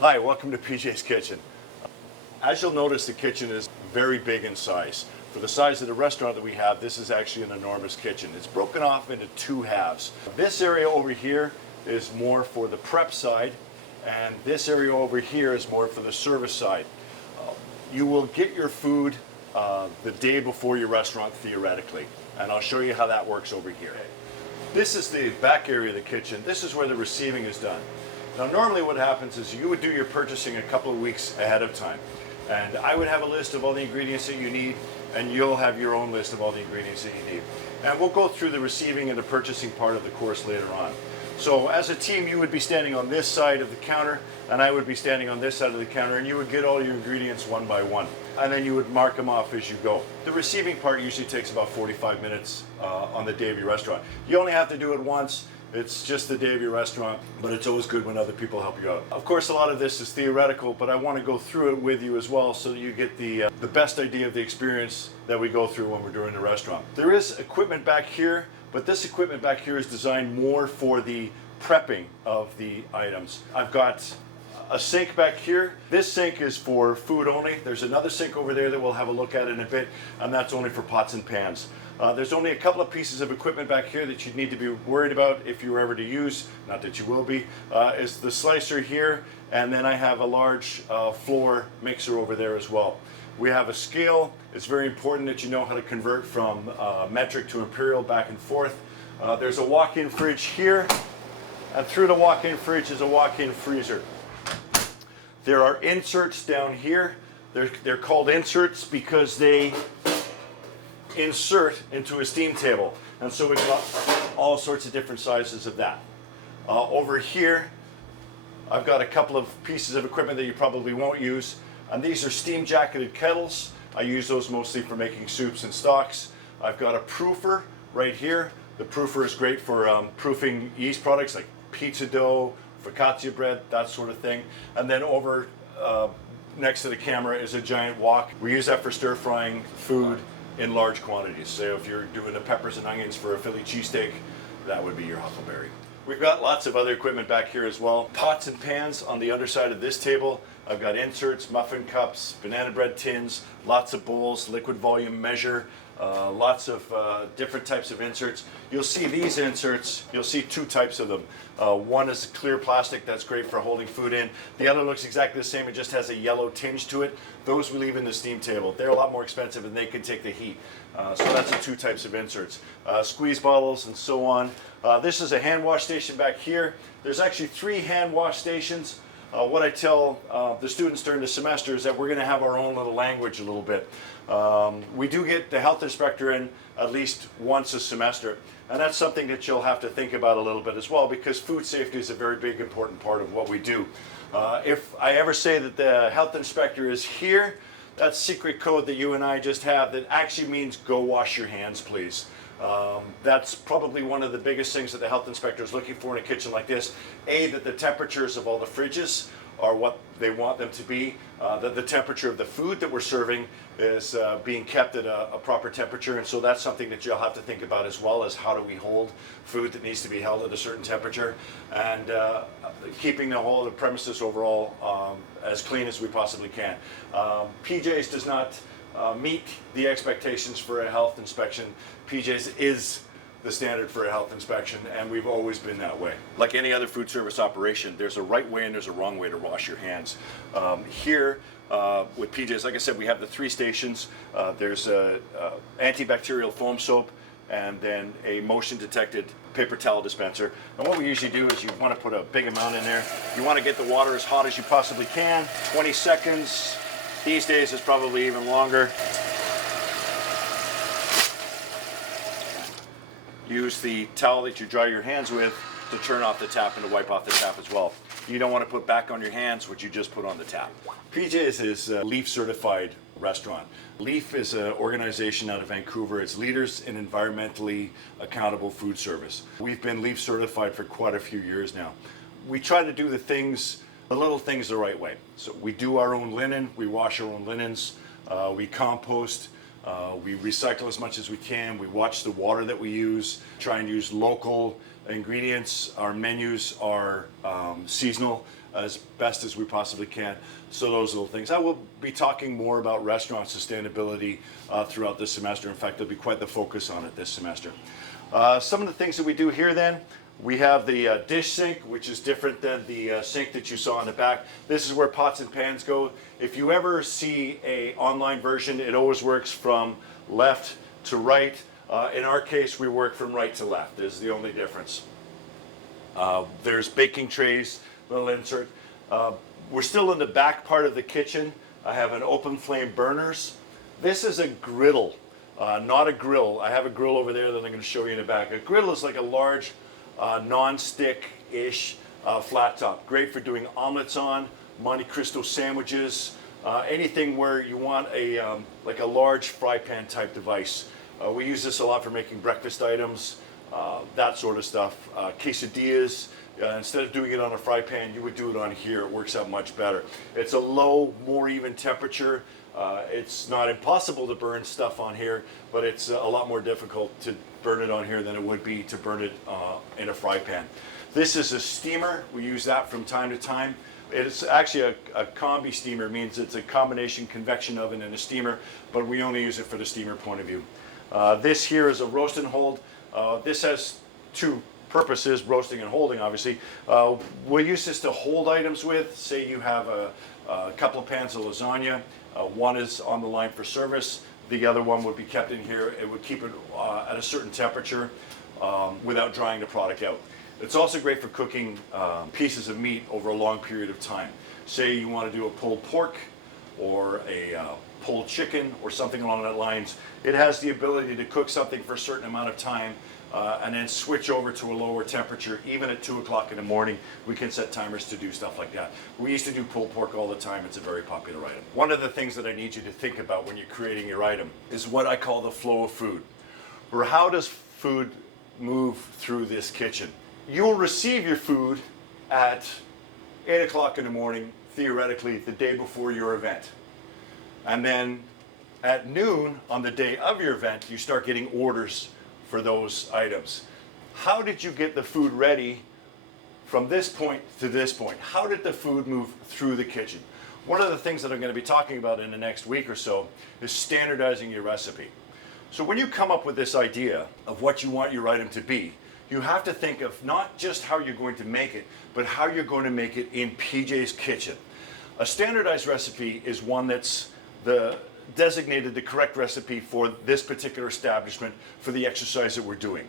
Hi, welcome to PJ's Kitchen. As you'll notice, the kitchen is very big in size. For the size of the restaurant that we have, this is actually an enormous kitchen. It's broken off into two halves. This area over here is more for the prep side, and this area over here is more for the service side. You will get your food the day before your restaurant, theoretically, and I'll show you how that works over here. This is the back area of the kitchen. This is where the receiving is done. Now, normally what happens is you would do your purchasing a couple of weeks ahead of time, and I would have a list of all the ingredients that you need, and you'll have your own list of all the ingredients that you need. And we'll go through the receiving and the purchasing part of the course later on. So as a team, you would be standing on this side of the counter, and I would be standing on this side of the counter, and you would get all your ingredients one by one, and then you would mark them off as you go. The receiving part usually takes about 45 minutes on the day of your restaurant. You only have to do it once. It's just the day of your restaurant, but it's always good when other people help you out. Of course, a lot of this is theoretical, but I want to go through it with you as well so that you get the best idea of the experience that we go through when we're doing the restaurant. There is equipment back here, but this equipment back here is designed more for the prepping of the items. I've got a sink back here. This sink is for food only. There's another sink over there that we'll have a look at in a bit, and that's only for pots and pans. There's only a couple of pieces of equipment back here that you'd need to be worried about if you were ever to use, not that you will be, is the slicer here, and then I have a large floor mixer over there as well. We have a scale. It's very important that you know how to convert from metric to imperial back and forth. There's a walk-in fridge here, and through the walk-in fridge is a walk-in freezer. There are inserts down here. They're called inserts because they insert into a steam table, and so we've got all sorts of different sizes of that. Over here I've got a couple of pieces of equipment that you probably won't use, and these are steam jacketed kettles. I use those mostly for making soups and stocks. I've got a proofer right here. The proofer is great for proofing yeast products like pizza dough, focaccia bread, that sort of thing. And then over next to the camera is a giant wok. We use that for stir frying food in large quantities. So if you're doing the peppers and onions for a Philly cheesesteak, that would be your huckleberry. We've got lots of other equipment back here as well. Pots and pans on the underside of this table. I've got inserts, muffin cups, banana bread tins, lots of bowls, liquid volume measure, lots of different types of inserts. You'll see these inserts, you'll see two types of them. One is clear plastic, that's great for holding food in. The other looks exactly the same, it just has a yellow tinge to it. Those we leave in the steam table. They're a lot more expensive and they can take the heat. So that's the two types of inserts. Squeeze bottles and so on. This is a hand wash station back here. There's actually 3 hand wash stations. What I tell the students during the semester is that we're going to have our own little language a little bit. We do get the health inspector in at least once a semester, and that's something that you'll have to think about a little bit as well, because food safety is a very big important part of what we do. If I ever say that the health inspector is here, that's secret code that you and I just have that actually means go wash your hands, please. That's probably one of the biggest things that the health inspector is looking for in a kitchen like this. A, that the temperatures of all the fridges are what they want them to be, that the temperature of the food that we're serving is being kept at a proper temperature, and so that's something that you'll have to think about as well, as how do we hold food that needs to be held at a certain temperature, and keeping the whole premises overall as clean as we possibly can. PJ's does not meet the expectations for a health inspection. PJ's is the standard for a health inspection, and we've always been that way. Like any other food service operation, there's a right way and there's a wrong way to wash your hands. Here with PJ's, like I said, we have the 3 stations. There's a antibacterial foam soap, and then a motion detected paper towel dispenser. And what we usually do is you want to put a big amount in there. You want to get the water as hot as you possibly can. 20 seconds. These days it's probably even longer. Use the towel that you dry your hands with to turn off the tap and to wipe off the tap as well. You don't want to put back on your hands what you just put on the tap. PJ's is a LEAF certified restaurant. LEAF is an organization out of Vancouver. It's Leaders in Environmentally Accountable Food Service. We've been LEAF certified for quite a few years now. We try to do the little things the right way. So we do our own linen, we wash our own linens, we compost, we recycle as much as we can, we watch the water that we use, try and use local ingredients. Our menus are seasonal. as best as we possibly can. So those little things. I will be talking more about restaurant sustainability throughout this semester. In fact, there'll be quite the focus on it this semester. Some of the things that we do here then, we have the dish sink, which is different than the sink that you saw in the back. This is where pots and pans go. If you ever see an online version, it always works from left to right. In our case, we work from right to left, is the only difference. There's baking trays, little insert. We're still in the back part of the kitchen. I have an open flame burners. This is a griddle, not a grill. I have a grill over there that I'm going to show you in the back. A griddle is like a large non-stick-ish flat top. Great for doing omelets on, Monte Cristo sandwiches, anything where you want a like a large fry pan type device. We use this a lot for making breakfast items, that sort of stuff. Quesadillas, instead of doing it on a fry pan, you would do it on here. It works out much better. It's a low, more even temperature. It's not impossible to burn stuff on here, but it's a lot more difficult to burn it on here than it would be to burn it in a fry pan. This is a steamer. We use that from time to time. It's actually a combi steamer, means it's a combination convection oven and a steamer, but we only use it for the steamer point of view. This here is a roast and hold. This has two purposes, roasting and holding, obviously. We'll use this to hold items with. Say you have a couple of pans of lasagna. One is on the line for service. The other one would be kept in here. It would keep it at a certain temperature without drying the product out. It's also great for cooking pieces of meat over a long period of time. Say you want to do a pulled pork or a pulled chicken or something along that lines. It has the ability to cook something for a certain amount of time and then switch over to a lower temperature. Even at 2 o'clock in the morning, we can set timers to do stuff like that. We used to do pulled pork all the time. It's a very popular item. One of the things that I need you to think about when you're creating your item is what I call the flow of food, or how does food move through this kitchen. You will receive your food at 8 o'clock in the morning, theoretically, the day before your event. And then at noon on the day of your event, you start getting orders for those items. How did you get the food ready from this point to this point? How did the food move through the kitchen? One of the things that I'm going to be talking about in the next week or so is standardizing your recipe. So when you come up with this idea of what you want your item to be, you have to think of not just how you're going to make it, but how you're going to make it in PJ's kitchen. A standardized recipe is one that's designated the correct recipe for this particular establishment for the exercise that we're doing.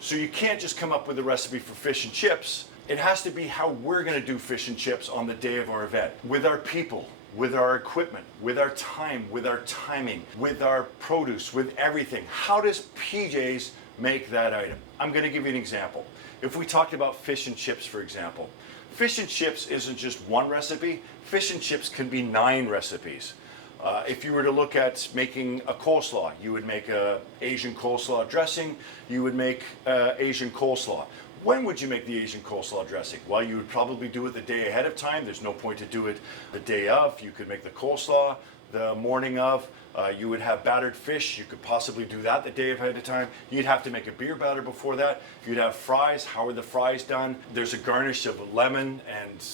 So you can't just come up with a recipe for fish and chips. It has to be how we're going to do fish and chips on the day of our event, with our people, with our equipment, with our time, with our timing, with our produce, with everything. How does PJ's make that item? I'm going to give you an example. If we talked about fish and chips, for example, fish and chips isn't just one recipe. Fish and chips can be 9 recipes. If you were to look at making a coleslaw, you would make a Asian coleslaw dressing, you would make Asian coleslaw. When would you make the Asian coleslaw dressing? Well, you would probably do it the day ahead of time. There's no point to do it the day of. You could make the coleslaw the morning of. You would have battered fish. You could possibly do that the day ahead of time. You'd have to make a beer batter before that. You'd have fries. How are the fries done? There's a garnish of lemon and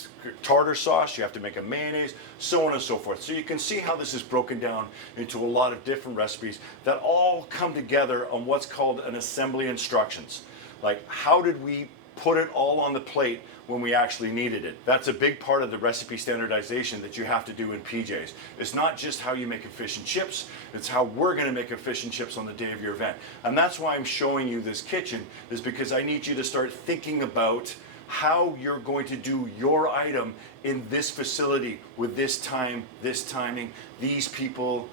tartar sauce. You have to make a mayonnaise, so on and so forth. So you can see how this is broken down into a lot of different recipes that all come together on what's called an assembly instructions. Like, how did we put it all on the plate when we actually needed it? That's a big part of the recipe standardization that you have to do in PJ's. It's not just how you make a fish and chips, it's how we're going to make a fish and chips on the day of your event. And that's why I'm showing you this kitchen, is because I need you to start thinking about how you're going to do your item in this facility with this time, this timing, these people,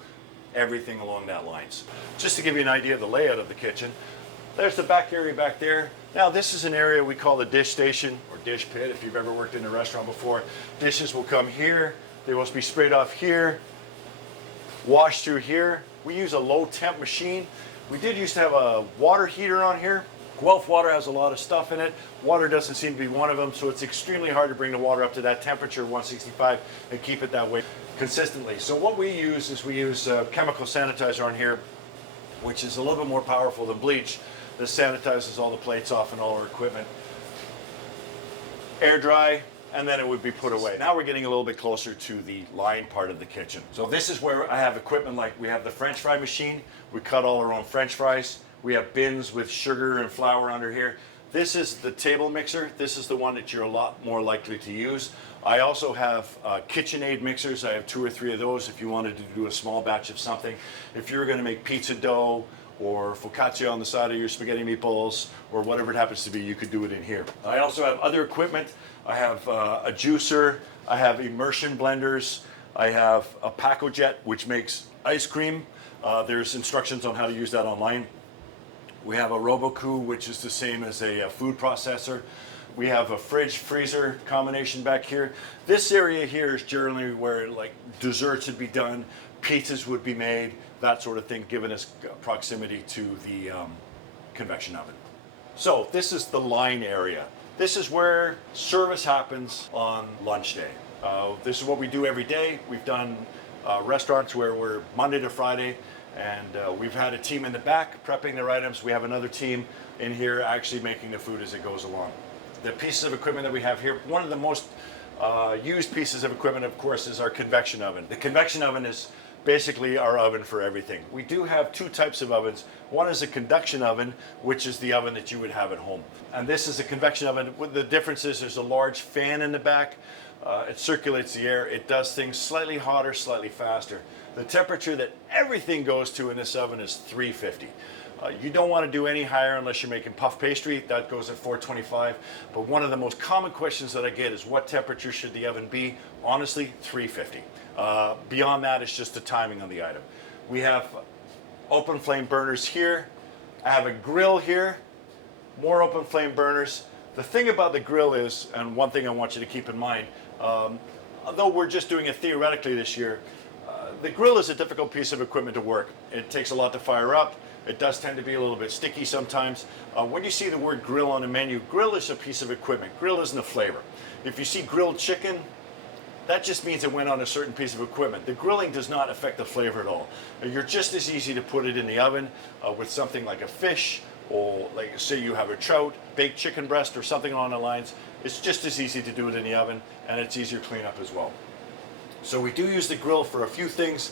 everything along that lines. Just to give you an idea of the layout of the kitchen, there's the back area back there. Now this is an area we call the dish station or dish pit if you've ever worked in a restaurant before. Dishes will come here, they will be sprayed off here, washed through here. We use a low temp machine. We did used to have a water heater on here. Guelph water has a lot of stuff in it. Water doesn't seem to be one of them, so it's extremely hard to bring the water up to that temperature, 165, and keep it that way consistently. So what we use is we use chemical sanitizer on here, which is a little bit more powerful than bleach. This sanitizes all the plates off and all our equipment. Air dry, and then it would be put away. Now we're getting a little bit closer to the line part of the kitchen. So this is where I have equipment like we have the French fry machine. We cut all our own French fries. We have bins with sugar and flour under here. This is the table mixer. This is the one that you're a lot more likely to use. I also have KitchenAid mixers. I have 2 or 3 of those if you wanted to do a small batch of something. If you're going to make pizza dough or focaccia on the side of your spaghetti meatballs or whatever it happens to be, you could do it in here. I also have other equipment. I have a juicer. I have immersion blenders. I have a PacoJet, which makes ice cream. There's instructions on how to use that online. We have a Robocoo, which is the same as a food processor. We have a fridge freezer combination back here. This area here is generally where like desserts would be done, pizzas would be made, that sort of thing, given its proximity to the convection oven. So this is the line area. This is where service happens on lunch day. This is what we do every day. We've done restaurants where we're Monday to Friday, and we've had a team in the back prepping their items. We have another team in here actually making the food as it goes along. The pieces of equipment that we have here, one of the most used pieces of equipment, of course, is our convection oven. The convection oven is basically our oven for everything. We do have 2 types of ovens. One is a conduction oven, which is the oven that you would have at home. And this is a convection oven. The difference is there's a large fan in the back. It circulates the air. It does things slightly hotter, slightly faster. The temperature that everything goes to in this oven is 350. You don't want to do any higher unless you're making puff pastry. That goes at 425. But one of the most common questions that I get is what temperature should the oven be? Honestly, 350. Beyond that, it's just the timing on the item. We have open flame burners here. I have a grill here, more open flame burners. The thing about the grill is, and one thing I want you to keep in mind, although we're just doing it theoretically this year, the grill is a difficult piece of equipment to work. It takes a lot to fire up. It does tend to be a little bit sticky sometimes. When you see the word grill on a menu, grill is a piece of equipment. Grill isn't a flavor. If you see grilled chicken, that just means it went on a certain piece of equipment. The grilling does not affect the flavor at all. You're just as easy to put it in the oven with something like a fish, or like say you have a trout, baked chicken breast or something along the lines. It's just as easy to do it in the oven, and it's easier to clean up as well. So we do use the grill for a few things,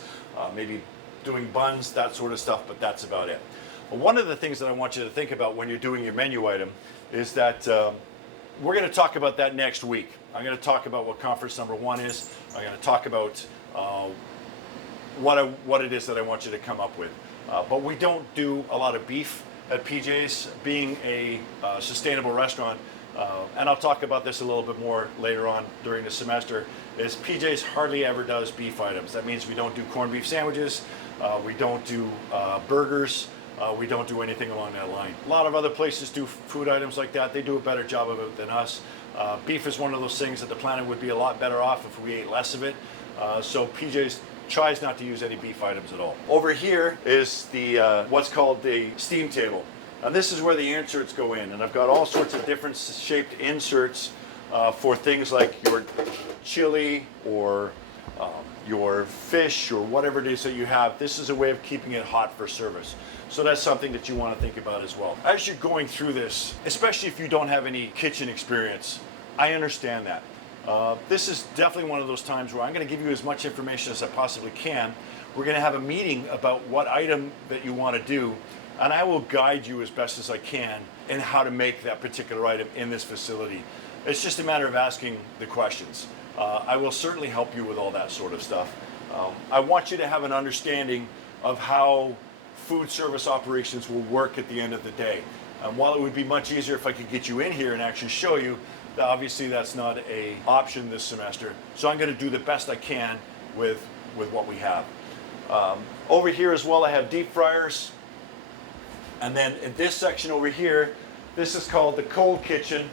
maybe doing buns, that sort of stuff, but that's about it. But one of the things that I want you to think about when you're doing your menu item is that we're going to talk about that next week. I'm going to talk about what conference number 1 is. I'm going to talk about what it is that I want you to come up with. But we don't do a lot of beef at PJ's, being a sustainable restaurant. And I'll talk about this a little bit more later on during the semester, is PJ's hardly ever does beef items. That means we don't do corned beef sandwiches, we don't do burgers, we don't do anything along that line. A lot of other places do food items like that. They do a better job of it than us. Beef is one of those things that the planet would be a lot better off if we ate less of it. So PJ's tries not to use any beef items at all. Over here is the what's called the steam table. And this is where the inserts go in. And I've got all sorts of different shaped inserts for things like your chili or your fish or whatever it is that you have. This is a way of keeping it hot for service. So that's something that you want to think about as well. As you're going through this, especially if you don't have any kitchen experience, I understand that. This is definitely one of those times where I'm going to give you as much information as I possibly can. We're going to have a meeting about what item that you want to do, and I will guide you as best as I can in how to make that particular item in this facility. It's just a matter of asking the questions. I will certainly help you with all that sort of stuff. I want you to have an understanding of how food service operations will work at the end of the day. While it would be much easier if I could get you in here and actually show you, obviously that's not an option this semester. So I'm going to do the best I can with what we have. Over here as well, I have deep fryers. And then in this section over here, this is called the cold kitchen,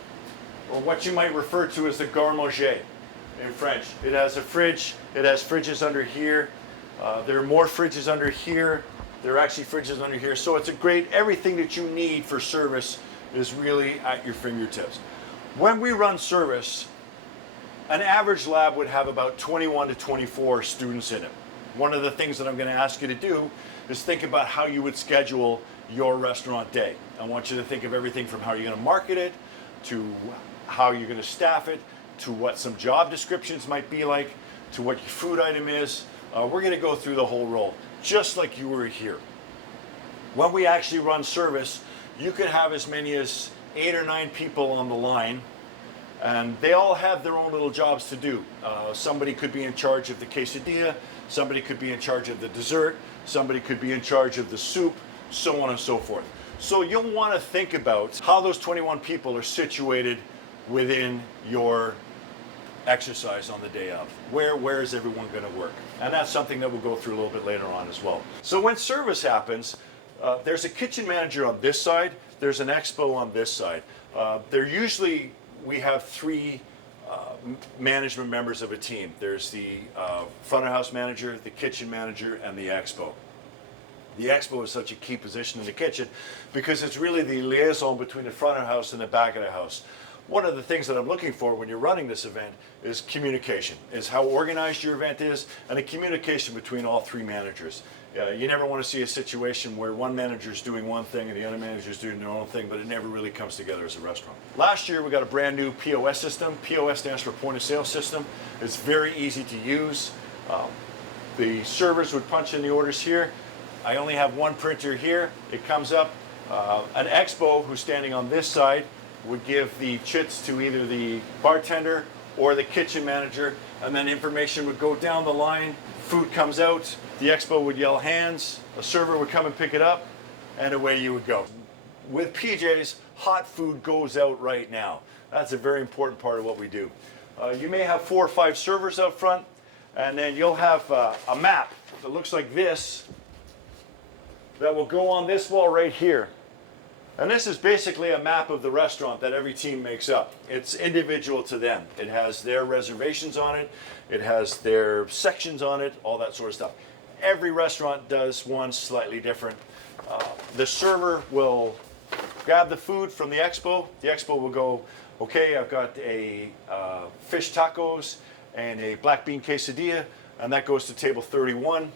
or what you might refer to as the garde-manger in French. It has a fridge. It has fridges under here. There are more fridges under here. There are actually fridges under here. So it's a great, everything that you need for service is really at your fingertips. When we run service, an average lab would have about 21 to 24 students in it. One of the things that I'm going to ask you to do is think about how you would schedule your restaurant day. I want you to think of everything from how you're going to market it, to how you're going to staff it, to what some job descriptions might be like, to what your food item is. We're going to go through the whole role, just like you were here. When we actually run service, you could have as many as 8 or 9 people on the line, and they all have their own little jobs to do. Somebody could be in charge of the quesadilla, somebody could be in charge of the dessert, somebody could be in charge of the soup, so on and so forth. So you'll want to think about how those 21 people are situated within your exercise on the day of. Where is everyone going to work? And that's something that we'll go through a little bit later on as well. So when service happens, there's a kitchen manager on this side, there's an expo on this side. We have 3 management members of a team. There's the front of house manager, the kitchen manager, and the expo. The expo is such a key position in the kitchen because it's really the liaison between the front of the house and the back of the house. One of the things that I'm looking for when you're running this event is communication, is how organized your event is, and the communication between all 3 managers. You never want to see a situation where one manager is doing one thing and the other manager is doing their own thing, but it never really comes together as a restaurant. Last year we got a brand new POS system. POS stands for point of sale system. It's very easy to use. The servers would punch in the orders here. I only have one printer here. It comes up. An expo who's standing on this side would give the chits to either the bartender or the kitchen manager, and then information would go down the line. Food comes out, the expo would yell hands, a server would come and pick it up, and away you would go. With PJ's, hot food goes out right now. That's a very important part of what we do. You may have 4 or 5 servers out front, and then you'll have a map that looks like this that will go on this wall right here. And this is basically a map of the restaurant that every team makes up. It's individual to them. It has their reservations on it. It has their sections on it, all that sort of stuff. Every restaurant does one slightly different. The server will grab the food from the expo. The expo will go, okay, I've got a fish tacos and a black bean quesadilla, and that goes to table 31.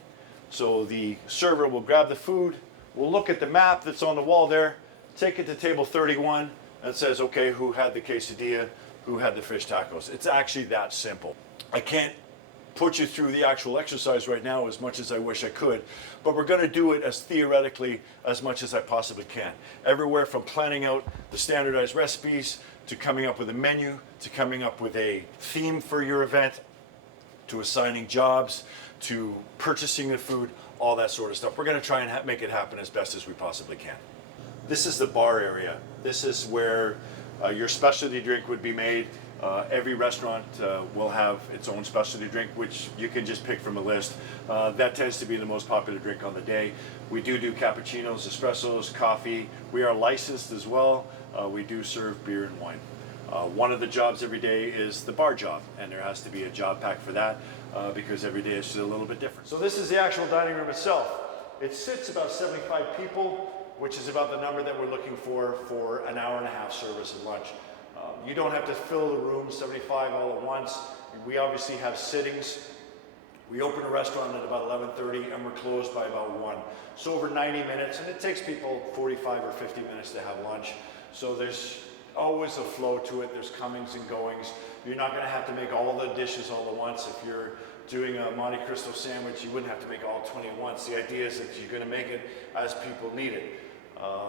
So the server will grab the food, we'll look at the map that's on the wall there, take it to table 31, and it says, okay, who had the quesadilla, who had the fish tacos. It's actually that simple. I can't put you through the actual exercise right now as much as I wish I could, but we're going to do it as theoretically as much as I possibly can. Everywhere from planning out the standardized recipes, to coming up with a menu, to coming up with a theme for your event, to assigning jobs, to purchasing the food, all that sort of stuff. We're going to try and make it happen as best as we possibly can. This is the bar area. This is where your specialty drink would be made. Every restaurant will have its own specialty drink, which you can just pick from a list. That tends to be the most popular drink on the day. We do cappuccinos, espressos, coffee. We are licensed as well. We do serve beer and wine. One of the jobs every day is the bar job, and there has to be a job pack for that because every day is just a little bit different. So this is the actual dining room itself. It sits about 75 people, which is about the number that we're looking for an hour and a half service and lunch. You don't have to fill the room 75 all at once. We obviously have sittings. We open a restaurant at about 11:30 and we're closed by about 1. So over 90 minutes, and it takes people 45 or 50 minutes to have lunch. So there's always a flow to it. There's comings and goings. You're not going to have to make all the dishes all at once. If you're doing a Monte Cristo sandwich, you wouldn't have to make all 20 at once. The idea is that you're going to make it as people need it.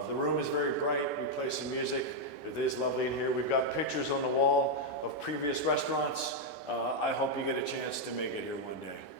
The room is very bright. We play some music. It is lovely in here. We've got pictures on the wall of previous restaurants. I hope you get a chance to make it here one day.